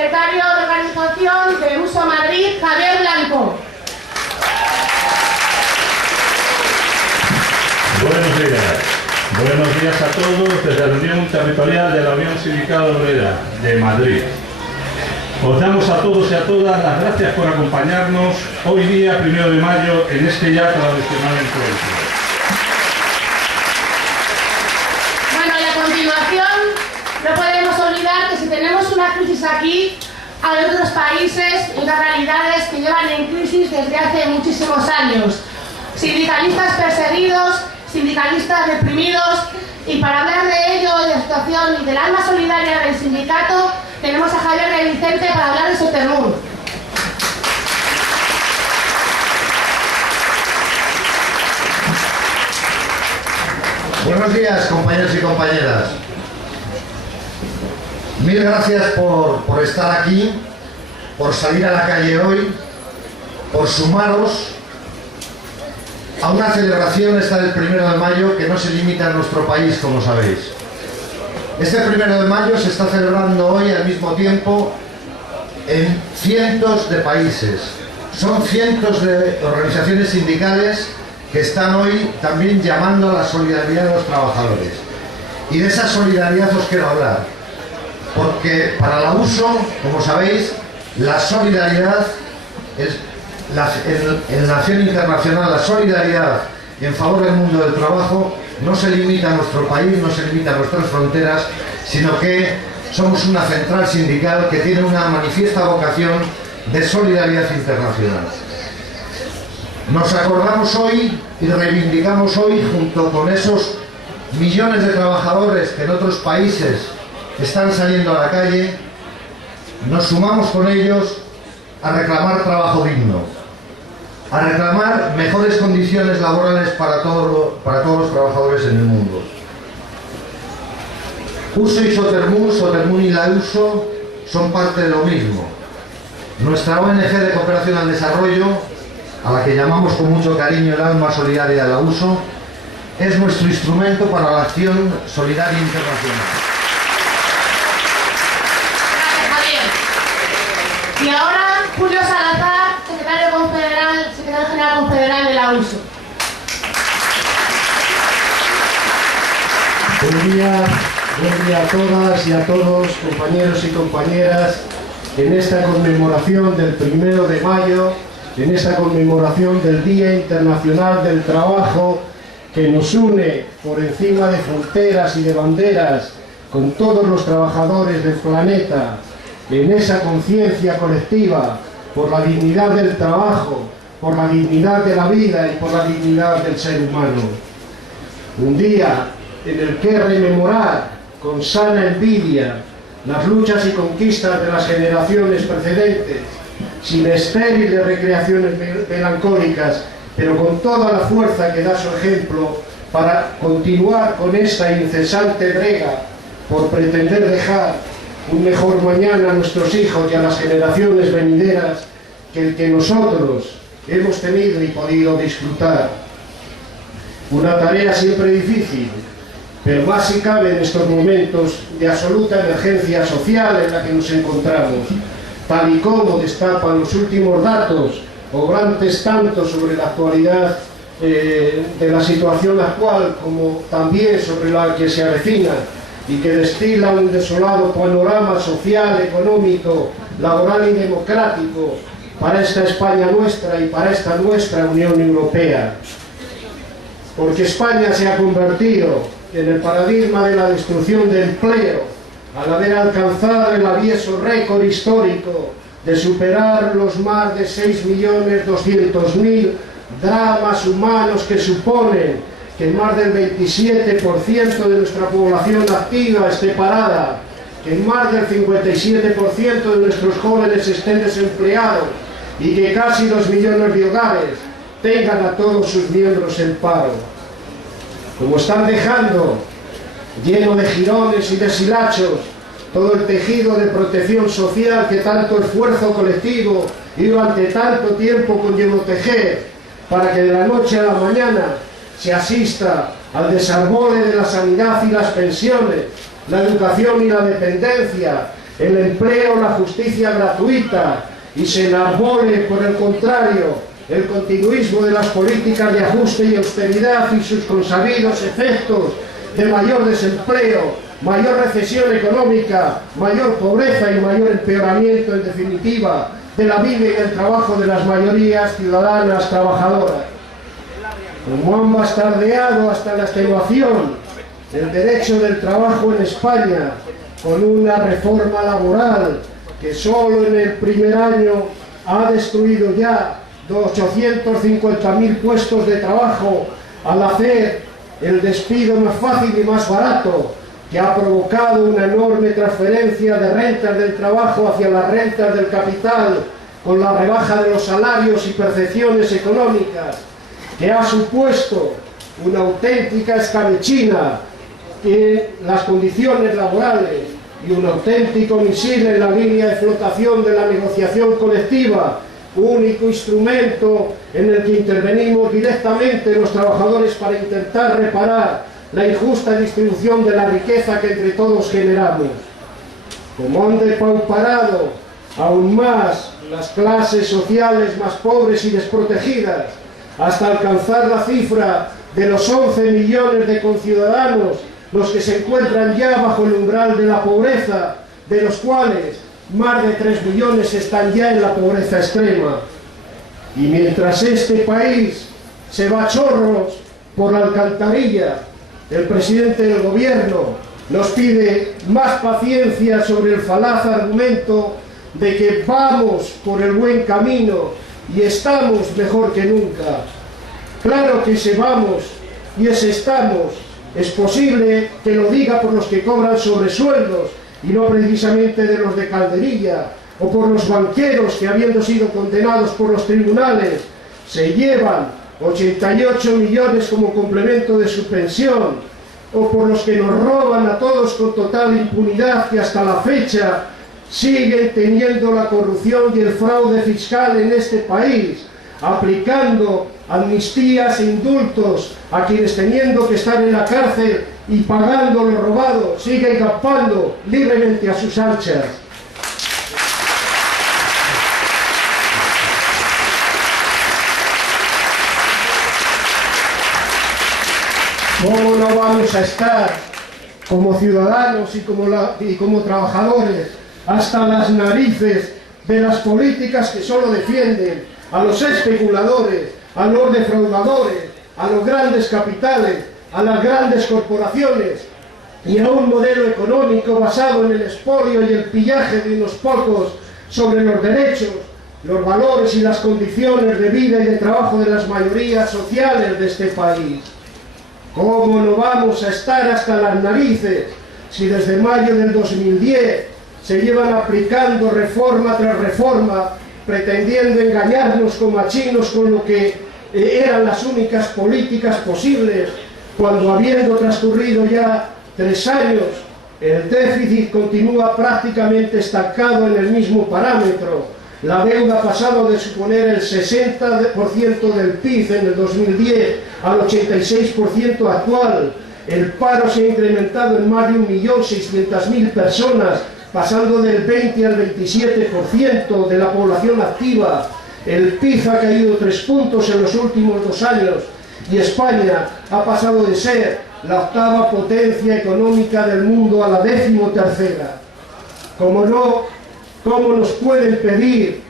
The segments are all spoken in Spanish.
secretario de organización de Uso Madrid, Javier Blanco. Buenos días a todos desde la Unión Territorial de la Unión Sindical Obrera de Madrid. Os damos a todos y a todas las gracias por acompañarnos hoy día, 1 de mayo, en este ya tradicional encuentro. Bueno, y a continuación, no podemos olvidar que si tenemos una crisis aquí, hay otros países y otras realidades que llevan en crisis desde hace muchísimos años. Sindicalistas perseguidos, sindicalistas reprimidos, y para hablar de ello, de la situación y del alma solidaria del sindicato, tenemos a Javier de Vicente para hablar de Sotermur. Buenos días, compañeros y compañeras. Mil gracias por estar aquí, por salir a la calle hoy, por sumaros a una celebración, esta del 1 de mayo, que no se limita en nuestro país, como sabéis. Este 1 de mayo se está celebrando hoy al mismo tiempo en cientos de países. Son cientos de organizaciones sindicales que están hoy también llamando a la solidaridad de los trabajadores. Y de esa solidaridad os quiero hablar, porque para la USO, como sabéis, la solidaridad es en la acción internacional, la solidaridad en favor del mundo del trabajo no se limita a nuestro país, no se limita a nuestras fronteras, sino que somos una central sindical que tiene una manifiesta vocación de solidaridad internacional. Nos acordamos hoy y reivindicamos hoy, junto con esos millones de trabajadores que en otros países están saliendo a la calle, nos sumamos con ellos a reclamar trabajo digno, a reclamar mejores condiciones laborales para todos los trabajadores en el mundo. USO y Sotermur, Sotermur y la USO son parte de lo mismo. Nuestra ONG de cooperación al desarrollo, a la que llamamos con mucho cariño el alma solidaria de la USO, es nuestro instrumento para la acción solidaria internacional. Gracias, Javier. Y ahora, Julio Salazar, secretario general confederal de la USO. Buen día a todas y a todos, compañeros y compañeras, en esta conmemoración del 1 de mayo, en esta conmemoración del Día Internacional del Trabajo, que nos une por encima de fronteras y de banderas con todos los trabajadores del planeta, en esa conciencia colectiva por la dignidad del trabajo, por la dignidad de la vida y por la dignidad del ser humano. Un día en el que rememorar con sana envidia las luchas y conquistas de las generaciones precedentes, sin estériles recreaciones melancólicas, pero con toda la fuerza que da su ejemplo para continuar con esta incesante brega por pretender dejar un mejor mañana a nuestros hijos y a las generaciones venideras que el que nosotros hemos tenido y podido disfrutar. Una tarea siempre difícil, pero más si cabe en estos momentos de absoluta emergencia social en la que nos encontramos, tal y como destapan los últimos datos, obrantes tanto sobre la actualidad de la situación actual como también sobre la que se avecina, y que destila un desolado panorama social, económico, laboral y democrático para esta España nuestra y para esta nuestra Unión Europea. Porque España se ha convertido en el paradigma de la destrucción de empleo, al haber alcanzado el avieso récord histórico de superar los más de 6.200.000 dramas humanos que suponen que más del 27% de nuestra población activa esté parada, que más del 57% de nuestros jóvenes estén desempleados y que casi 2 millones de hogares tengan a todos sus miembros en paro. Como están dejando lleno de jirones y deshilachos todo el tejido de protección social que tanto esfuerzo colectivo y durante tanto tiempo conllevó tejer para que de la noche a la mañana se asista al desarbole de la sanidad y las pensiones, la educación y la dependencia, el empleo, la justicia gratuita, y se enarbole, por el contrario, el continuismo de las políticas de ajuste y austeridad y sus consabidos efectos de mayor desempleo, mayor recesión económica, mayor pobreza y mayor empeoramiento, en definitiva, de la vida y del trabajo de las mayorías ciudadanas trabajadoras. Como han bastardeado hasta la extenuación el derecho del trabajo en España con una reforma laboral que solo en el primer año ha destruido ya 850.000 puestos de trabajo al hacer el despido más fácil y más barato, que ha provocado una enorme transferencia de rentas del trabajo hacia las rentas del capital, con la rebaja de los salarios y percepciones económicas, que ha supuesto una auténtica escabechina en las condiciones laborales y un auténtico misil en la línea de flotación de la negociación colectiva, único instrumento en el que intervenimos directamente los trabajadores para intentar reparar la injusta distribución de la riqueza que entre todos generamos. Como han depauperado aún más las clases sociales más pobres y desprotegidas, hasta alcanzar la cifra de los 11 millones de conciudadanos los que se encuentran ya bajo el umbral de la pobreza, de los cuales más de 3 millones están ya en la pobreza extrema. Y mientras este país se va a chorros por la alcantarilla, el presidente del gobierno nos pide más paciencia sobre el falaz argumento de que vamos por el buen camino y estamos mejor que nunca. Claro que ese vamos y ese estamos es posible que lo diga por los que cobran sobresueldos y no precisamente de los de Calderilla, o por los banqueros que, habiendo sido condenados por los tribunales, se llevan 88 millones como complemento de su pensión, o por los que nos roban a todos con total impunidad, que hasta la fecha siguen teniendo la corrupción y el fraude fiscal en este país, aplicando amnistías e indultos a quienes, teniendo que estar en la cárcel y pagando lo robado, siguen escapando libremente a sus anchas. ¿Cómo no vamos a estar como ciudadanos y como trabajadores hasta las narices de las políticas que solo defienden a los especuladores, a los defraudadores, a los grandes capitales, a las grandes corporaciones y a un modelo económico basado en el expolio y el pillaje de unos pocos sobre los derechos, los valores y las condiciones de vida y de trabajo de las mayorías sociales de este país? ¿Cómo no vamos a estar hasta las narices si desde mayo del 2010 se llevan aplicando reforma tras reforma, pretendiendo engañarnos como a chinos con lo que eran las únicas políticas posibles, cuando, habiendo transcurrido ya 3 años, el déficit continúa prácticamente estancado en el mismo parámetro? La deuda ha pasado de suponer el 60% del PIB en el 2010 al 86% actual. El paro se ha incrementado en más de 1.600.000 personas, pasando del 20 al 27% de la población activa. El PIB ha caído 3 puntos en los últimos 2 años y España ha pasado de ser la 8ª potencia económica del mundo a la 13ª. ¿Cómo nos pueden pedir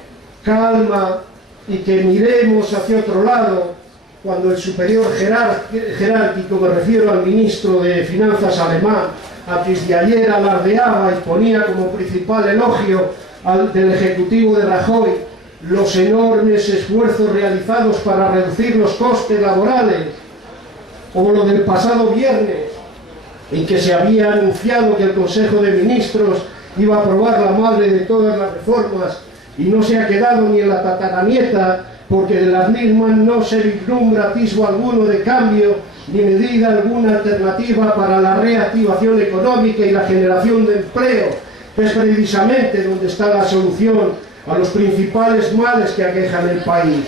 calma y que miremos hacia otro lado cuando el superior jerárquico, me refiero al ministro de Finanzas alemán, a quien de ayer alardeaba y ponía como principal elogio del ejecutivo de Rajoy los enormes esfuerzos realizados para reducir los costes laborales, o lo del pasado viernes, en que se había anunciado que el Consejo de Ministros iba a aprobar la madre de todas las reformas y no se ha quedado ni en la tataranieta, porque de las mismas no se vislumbra atisbo alguno de cambio ni medida alguna alternativa para la reactivación económica y la generación de empleo, que es precisamente donde está la solución a los principales males que aquejan el país.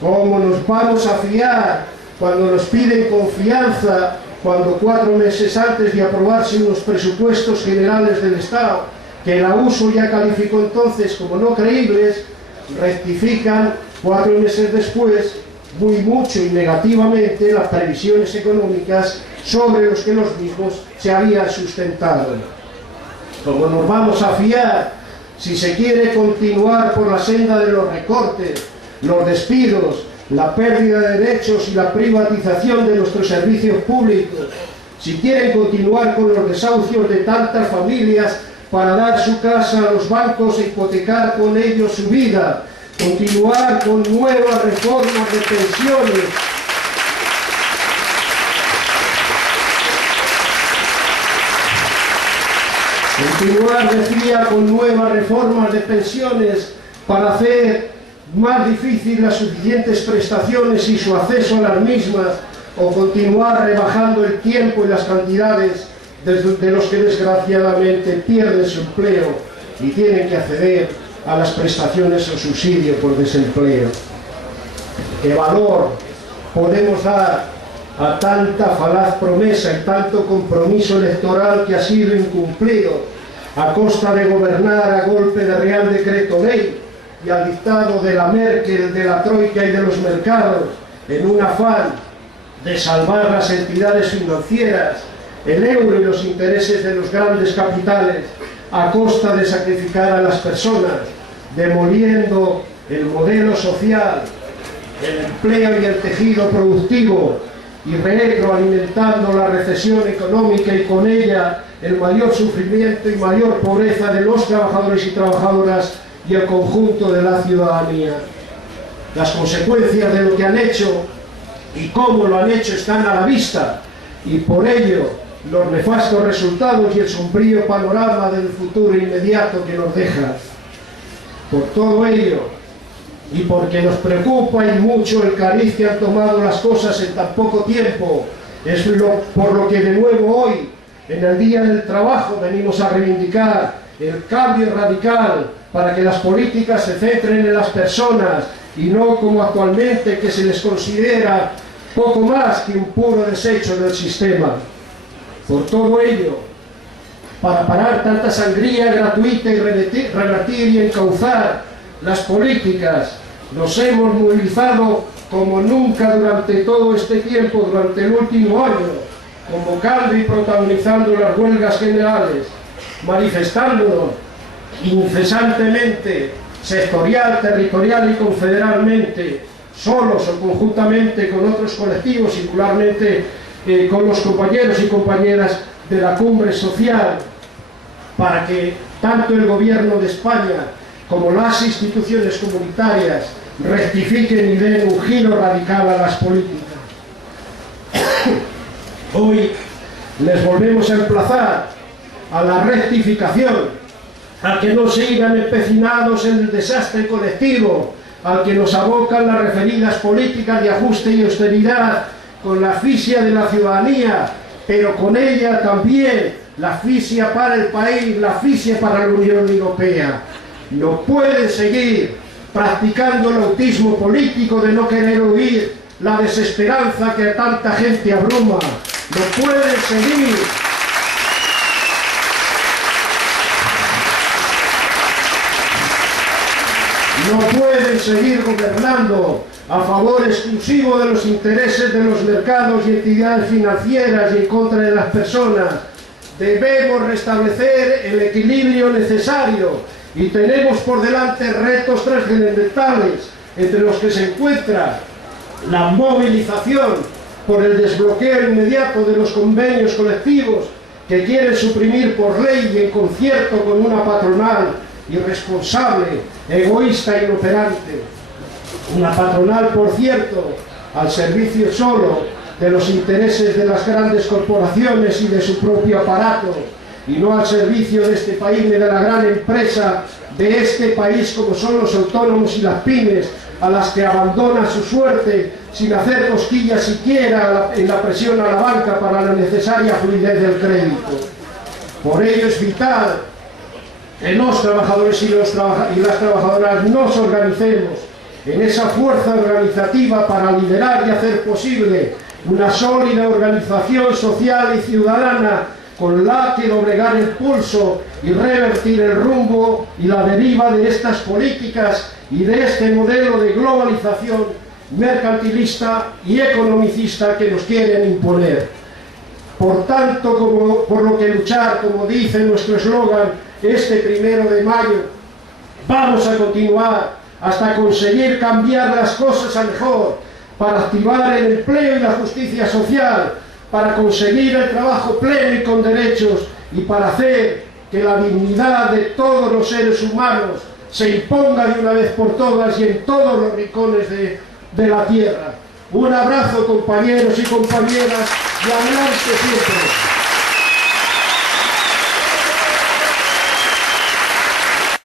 ¿Cómo nos vamos a fiar cuando nos piden confianza, cuando 4 meses antes de aprobarse unos presupuestos generales del Estado que la USO ya calificó entonces como no creíbles, rectifican 4 meses después muy mucho y negativamente las previsiones económicas sobre los que los mismos se habían sustentado. Como nos vamos a fiar si se quiere continuar por la senda de los recortes, los despidos, la pérdida de derechos y la privatización de nuestros servicios públicos? Si quieren continuar con los desahucios de tantas familias para dar su casa a los bancos e hipotecar con ellos su vida, continuar con nuevas reformas de pensiones, decía, con nuevas reformas de pensiones para hacer más difícil las suficientes prestaciones y su acceso a las mismas, o continuar rebajando el tiempo y las cantidades de los que desgraciadamente pierden su empleo y tienen que acceder a las prestaciones o subsidio por desempleo. ¿Qué valor podemos dar a tanta falaz promesa y tanto compromiso electoral que ha sido incumplido a costa de gobernar a golpe de Real Decreto Ley y al dictado de la Merkel, de la Troika y de los mercados, en un afán de salvar las entidades financieras, el euro y los intereses de los grandes capitales, a costa de sacrificar a las personas, demoliendo el modelo social, el empleo y el tejido productivo, y retroalimentando la recesión económica y con ella el mayor sufrimiento y mayor pobreza de los trabajadores y trabajadoras y el conjunto de la ciudadanía. Las consecuencias de lo que han hecho y cómo lo han hecho están a la vista, y por ello los nefastos resultados y el sombrío panorama del futuro inmediato que nos deja. Por todo ello, y porque nos preocupa y mucho el cariz que han tomado las cosas en tan poco tiempo, es por lo que de nuevo hoy, en el Día del Trabajo, venimos a reivindicar el cambio radical para que las políticas se centren en las personas y no como actualmente, que se les considera poco más que un puro desecho del sistema. Por todo ello, para parar tanta sangría gratuita y revertir y encauzar las políticas, nos hemos movilizado como nunca durante todo este tiempo, durante el último año, convocando y protagonizando las huelgas generales, manifestándonos incesantemente, sectorial, territorial y confederalmente, solos o conjuntamente con otros colectivos, singularmente con los compañeros y compañeras de la cumbre social, para que tanto el gobierno de España como las instituciones comunitarias rectifiquen y den un giro radical a las políticas. Hoy les volvemos a emplazar a la rectificación, a que no sigan empecinados en el desastre colectivo al que nos abocan las referidas políticas de ajuste y austeridad, con la asfixia de la ciudadanía, pero con ella también la asfixia para el país, la asfixia para la Unión Europea. No pueden seguir practicando el autismo político de no querer oír la desesperanza que a tanta gente abruma. No pueden seguir gobernando a favor exclusivo de los intereses de los mercados y entidades financieras y en contra de las personas. Debemos restablecer el equilibrio necesario y tenemos por delante retos trascendentales, entre los que se encuentra la movilización por el desbloqueo inmediato de los convenios colectivos que quieren suprimir por ley y en concierto con una patronal irresponsable, egoísta e inoperante. Una patronal, por cierto, al servicio solo de los intereses de las grandes corporaciones y de su propio aparato, y no al servicio de este país ni de la gran empresa de este país, como son los autónomos y las pymes, a las que abandona su suerte sin hacer cosquillas siquiera en la presión a la banca para la necesaria fluidez del crédito. Por ello es vital que los trabajadores y las trabajadoras nos organicemos en esa fuerza organizativa para liderar y hacer posible una sólida organización social y ciudadana con la que doblegar el pulso y revertir el rumbo y la deriva de estas políticas y de este modelo de globalización mercantilista y economicista que nos quieren imponer. Por tanto, por lo que luchar, como dice nuestro eslogan, este 1 de mayo, vamos a continuar hasta conseguir cambiar las cosas a mejor, para activar el empleo y la justicia social, para conseguir el trabajo pleno y con derechos y para hacer que la dignidad de todos los seres humanos se imponga de una vez por todas y en todos los rincones de la tierra. Un abrazo, compañeros y compañeras, y adelante siempre.